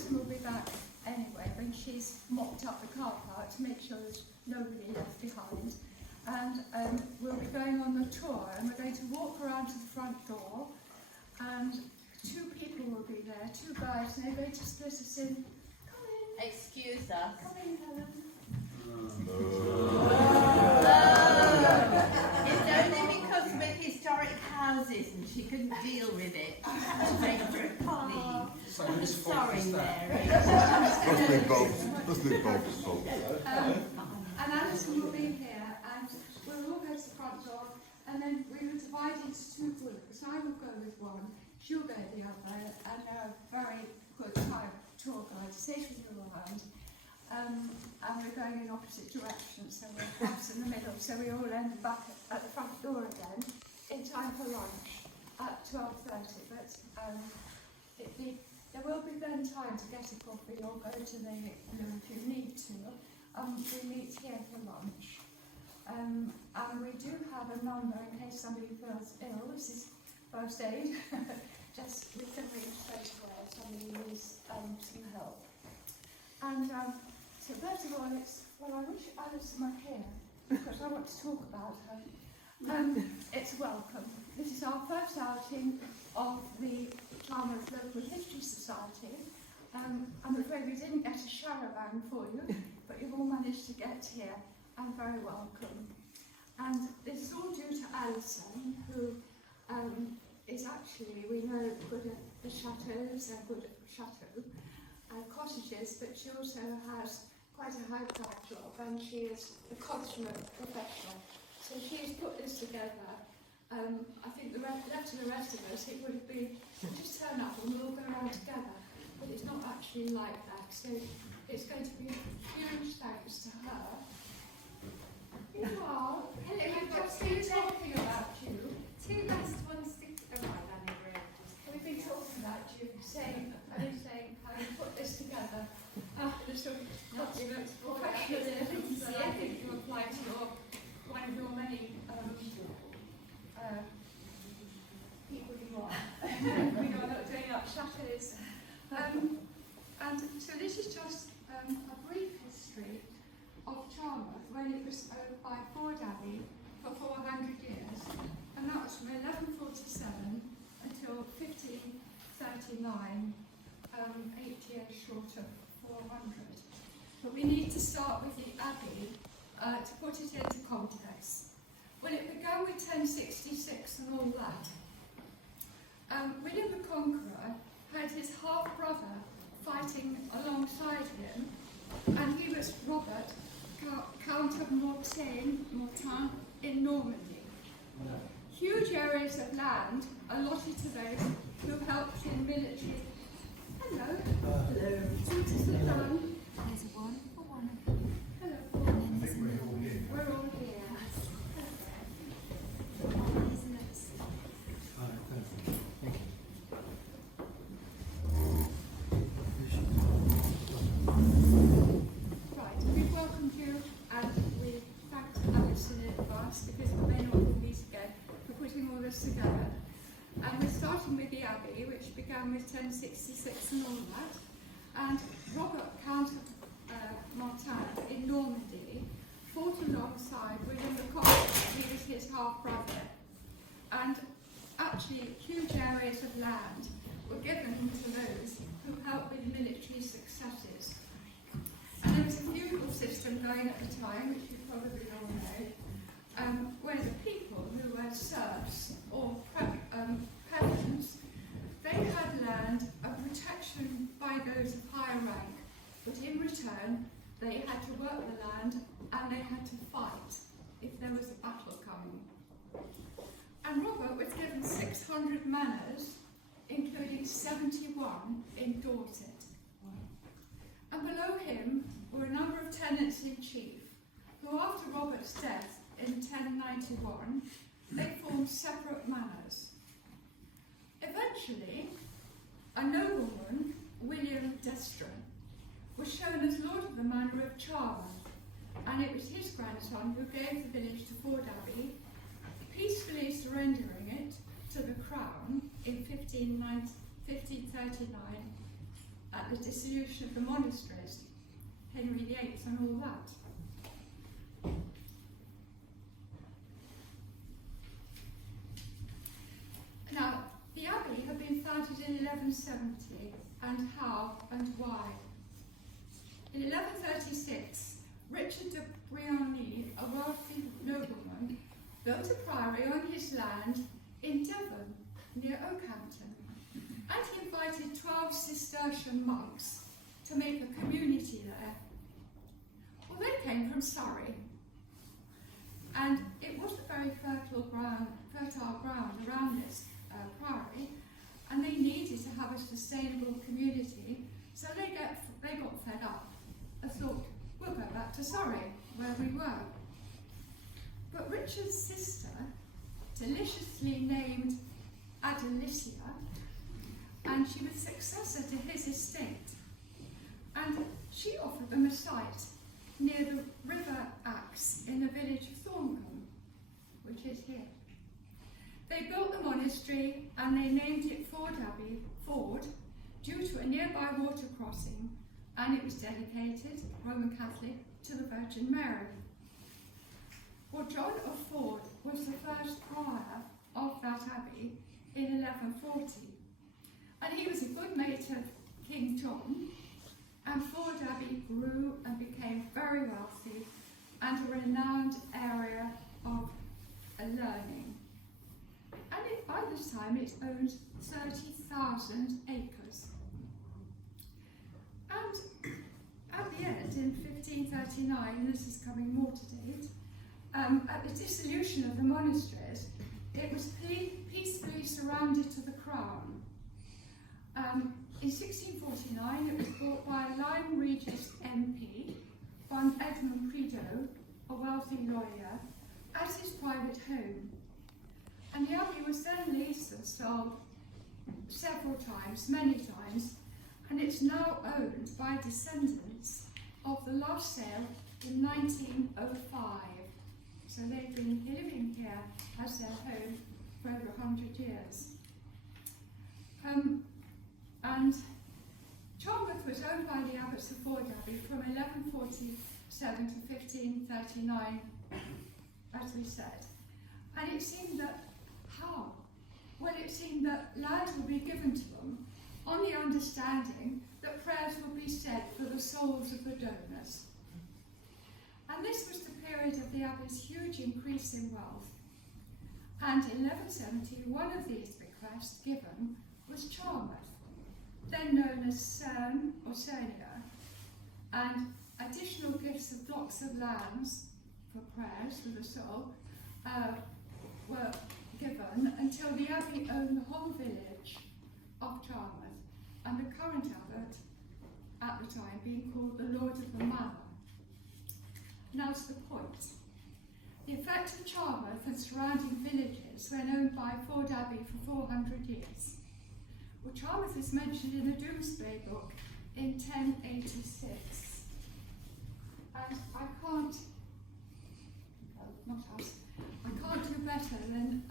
Alison will be back anyway when she's mopped up the car park to make sure there's nobody left behind. And we'll be going on the tour, and we're going to walk around to the front door, and 2 people will be there, 2 guys, and they're going to split us in. Come in. Excuse us. Come in, Helen. It's only because we're historic houses and she couldn't deal with it. She had to make her leave. I'm sorry, Mary. Let's leave Bob's fault. And Alison will be here, and we'll all go to the front door, and then we will divide into 2 groups. I will go with one, she'll go the other, and they're a very good tour guide to take you around. And we're going in opposite directions, so we're perhaps in the middle, so we all end back at the front door again in time for lunch at 12:30. But there will be then time to get a coffee or go to the loo if you need to. We meet here for lunch. And we do have a number in case somebody feels ill. This is first aid. Just we can ring straight away if somebody needs some help. And so first of all, I wish Alison were here because I want to talk about her. It's welcome. This is our first outing of the Charmouth Local History Society. I'm afraid we didn't get a caravan for you, but you've all managed to get here, and very welcome. And this is all due to Alison, who is actually, we know, good at the chateaux and good at chateau cottages, but she also has quite a high job, and she is a consummate professional. So she's put this together. I think left to the rest of us, it would have been just turn up and we'll all go around together. But it's not actually like that. So it's going to be a huge thanks to her. You are. Hello, we've just been talking about you. 2 last ones to arrive, I never We've been talking about you, saying how you put this together. After the sort of documents, professionalism, that I think you apply to one of your many people you are. We are not doing up chateaus. And so this is just a brief history of Charmouth when it was owned by Forde Abbey for 400 years, and that was from 1147 until 1539, 8 years short of 400. But we need to start with the Abbey to put it into context. Well, it began with 1066 and all that. William the Conqueror had his half-brother fighting alongside him, and he was Robert, Count of Mortain in Normandy. Huge areas of land allotted to those who helped in military. Hello. Hello. Sit down. There's one for one. Hello. And then there's another. We're all here. Isn't it? Right, we've welcomed you, and we thanked Alison in advance because we may not all meet again for putting all this together. And we're starting with the Abbey, which began with 1066 and all that. And Robert, Count of Mortain in Normandy, fought alongside William the Conqueror. He was his half-brother. And actually, huge areas of land were given to those who helped with military successes. And there was a feudal system going at the time, which you probably all know, where the people who were serfs or peasants, they had land of protection by those of higher rank, but in return they had to work the land and they had to fight if there was a battle coming. And Robert was given 600 manors, including 71 in Dorset. And below him were a number of tenants-in-chief, who after Robert's death in 1091, they formed separate manors. Eventually, a nobleman, William Destron, was shown as Lord of the Manor of Charmouth, and it was his grandson who gave the village to Forde Abbey, peacefully surrendering it to the Crown in 1539, at the dissolution of the monasteries, Henry VIII and all that. Now, the abbey had been founded in 1170, and how and why. In 1136, Richard de Briagny, a wealthy nobleman, built a priory on his land in Devon, near Oakhampton, and he invited 12 Cistercian monks to make a community there. Well, they came from Surrey, and it wasn't very fertile ground around this priory, and they needed to have a sustainable community, so they got fed up and thought, we'll go back to Surrey, where we were. But Richard's sister, deliciously named Adelicia, and she was successor to his estate, and she offered them a site near the River Axe in the village of Thorncombe, which is here. They built the monastery and they named it Forde Abbey, Forde, due to a nearby water crossing, and it was dedicated, Roman Catholic, to the Virgin Mary. Well, John of Forde was the first prior of that abbey in 1140, and he was a good mate of King John, and Forde Abbey grew and became very wealthy and a renowned area of learning. And by this time it owned 30,000 acres. And at the end, in 1539, and this is coming more to date, at the dissolution of the monasteries, it was peacefully surrounded to the crown. In 1649, it was bought by a Lyme Regis MP, one Edmund Prideaux, a wealthy lawyer, as his private home. And the abbey was then leased and sold several times, many times, and it's now owned by descendants of the last sale in 1905. So they've been living here as their home for over 100 years. And Charmouth was owned by the abbots of Forde Abbey from 1147 to 1539, as we said. And it seemed that, how? Well, it seemed that land would be given to them on the understanding that prayers would be said for the souls of the donors. And this was the period of the abbey's huge increase in wealth. And in 1170, one of these bequests given was Charmouth, then known as Cerne or Cernia, and additional gifts of blocks of lands for prayers for the soul were given until the abbey owned the whole village of Charmouth, and the current abbot at the time being called the Lord of the Manor. Now's the point. The effect of Charmouth and surrounding villages when owned by Forde Abbey for 400 years. Well, Charmouth is mentioned in the Domesday book in 1086. And I can't do better than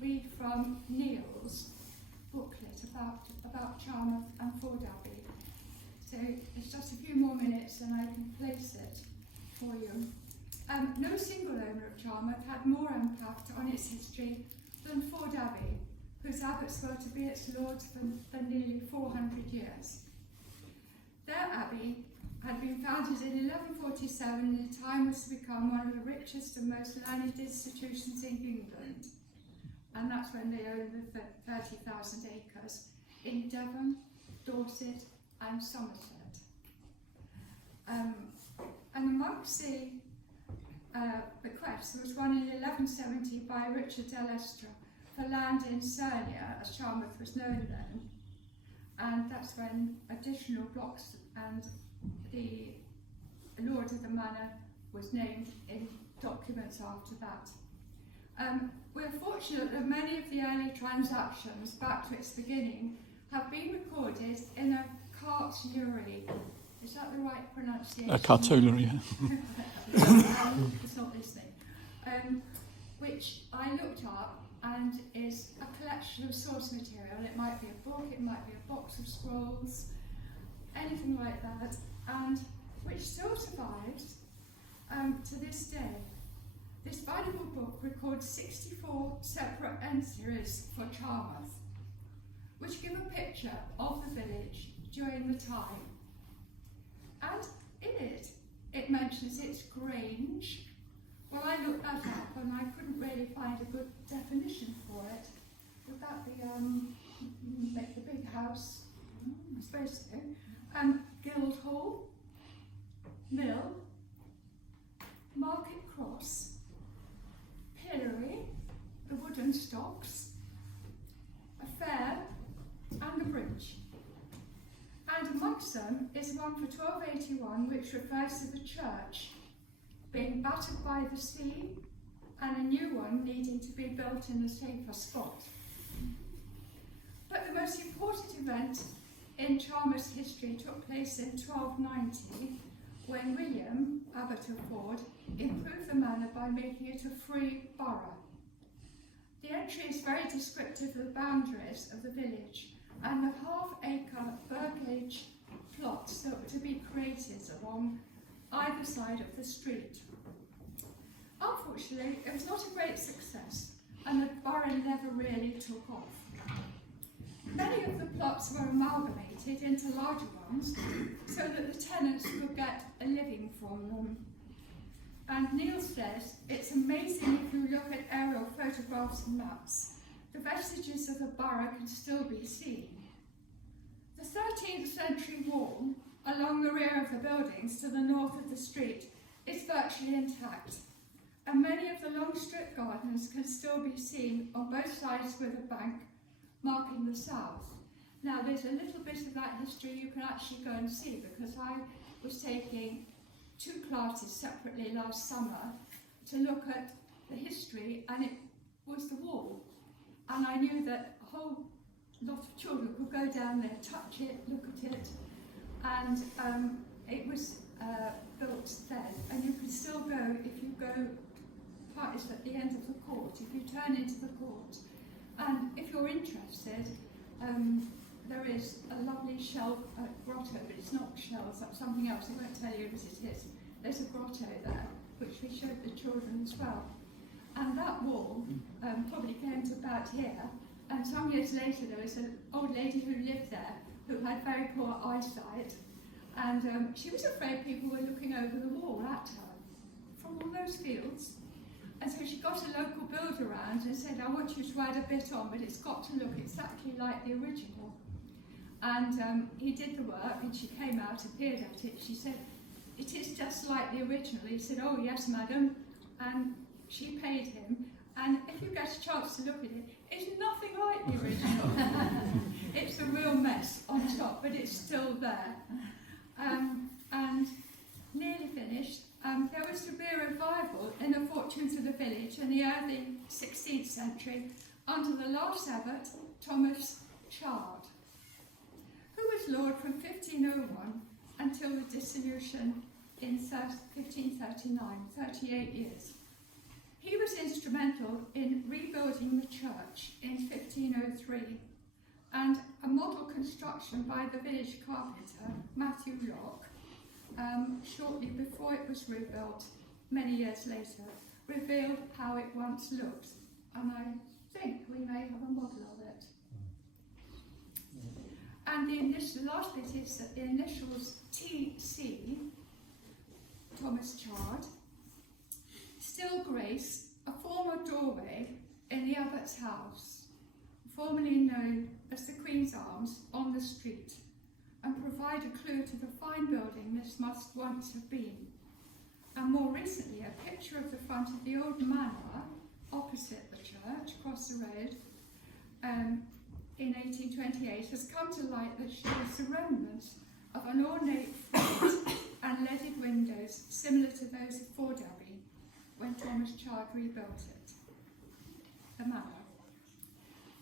read from Neil's booklet about Charmouth and Forde Abbey. So it's just a few more minutes and I can place it for you. No single owner of Charmouth had more impact on its history than Forde Abbey, whose abbots were to be its lords for nearly 400 years. Their abbey had been founded in 1147 and in time was to become one of the richest and most learned institutions in England. And that's when they owned the 30,000 acres in Devon, Dorset and Somerset. And amongst the bequests, there was one in 1170 by Richard de Lestre for land in Cernia, as Charmouth was known then. And that's when additional blocks and the Lord of the Manor was named in documents after that. We're fortunate that many of the early transactions back to its beginning have been recorded in a cartulary. Is that the right pronunciation? A cartulary, It's not listening. Which I looked up, and is a collection of source material. It might be a book, it might be a box of scrolls, anything like that, and which still survives to this day. This valuable book records 64 separate entries for Charmouth, which give a picture of the village during the time. And in it, it mentions its grange. Well, I looked that up and I couldn't really find a good definition for it. Would that be like the big house? I suppose so. Guildhall, mill, market cross, pillory, the wooden stocks, a fair, and a bridge. And amongst them is one for 1281, which refers to the church being battered by the sea and a new one needing to be built in a safer spot. But the most important event in Charmouth's history took place in 1290, when William, Abbot of Forde, improved the manor by making it a free borough. The entry is very descriptive of the boundaries of the village and the half-acre burgage plots that were to be created along either side of the street. Unfortunately, it was not a great success, and the borough never really took off. Many of the plots were amalgamated into larger ones so that the tenants could get a living from them. And Neil says, it's amazing if you look at aerial photographs and maps, the vestiges of the borough can still be seen. The 13th century wall along the rear of the buildings to the north of the street is virtually intact, and many of the long strip gardens can still be seen on both sides with a bank marking the south. Now there's a little bit of that history you can actually go and see, because I was taking 2 classes separately last summer to look at the history, and it was the wall. And I knew that a whole lot of children could go down there, touch it, look at it, and it was built then. And you can still go, if you go, part is at the end of the court, if you turn into the court. And if you're interested, there is a lovely shell grotto, but it's not shells, that's something else. I won't tell you what it is. There's a grotto there, which we showed the children as well. And that wall probably came to about here, and some years later there was an old lady who lived there who had very poor eyesight, and she was afraid people were looking over the wall at her from all those fields. And so she got a local builder around and said, I want you to add a bit on, but it's got to look exactly like the original. And he did the work, and she came out and peered at it. She said, it is just like the original. He said, oh yes, madam. And she paid him. And if you get a chance to look at it, it's nothing like the original. It's a real mess on top, but it's still there. And nearly finished. There was to be a revival in the fortunes of the village in the early 16th century under the last abbot, Thomas Chard, who was lord from 1501 until the dissolution in 1539, 38 years. He was instrumental in rebuilding the church in 1503, and a model construction by the village carpenter, Matthew Locke, shortly before it was rebuilt, many years later, revealed how it once looked, and I think we may have a model of it. And the last bit is that the initials TC, Thomas Chard, still grace a former doorway in the abbot's house, formerly known as the Queen's Arms, on the street, and provide a clue to the fine building this must once have been. And more recently, a picture of the front of the old manor opposite the church, across the road, in 1828, has come to light that shows the remnants of an ornate front and leaded windows similar to those of Forde Abbey when Thomas Chard rebuilt it, the manor.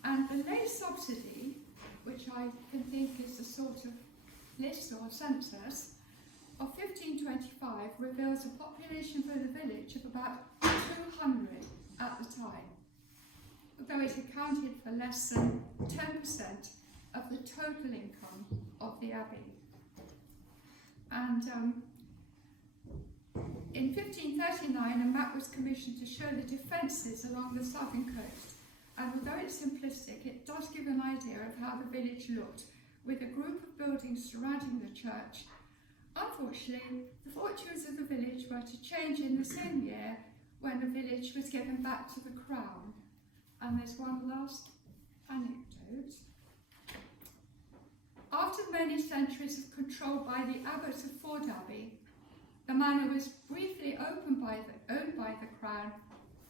And the lay subsidy, which I can think is a sort of list or census, of 1525 reveals a population for the village of about 200 at the time. though it accounted for less than 10% of the total income of the abbey. And in 1539, a map was commissioned to show the defences along the southern coast, and although it's simplistic, it does give an idea of how the village looked, with a group of buildings surrounding the church. Unfortunately, the fortunes of the village were to change in the same year when the village was given back to the crown. And there's one last anecdote. After many centuries of control by the abbots of Forde Abbey, the manor was briefly owned by the crown,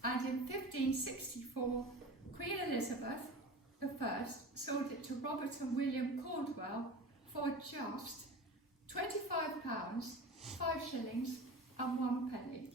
and in 1564, Queen Elizabeth I sold it to Robert and William Caldwell for just £25, 5 shillings and 1 penny.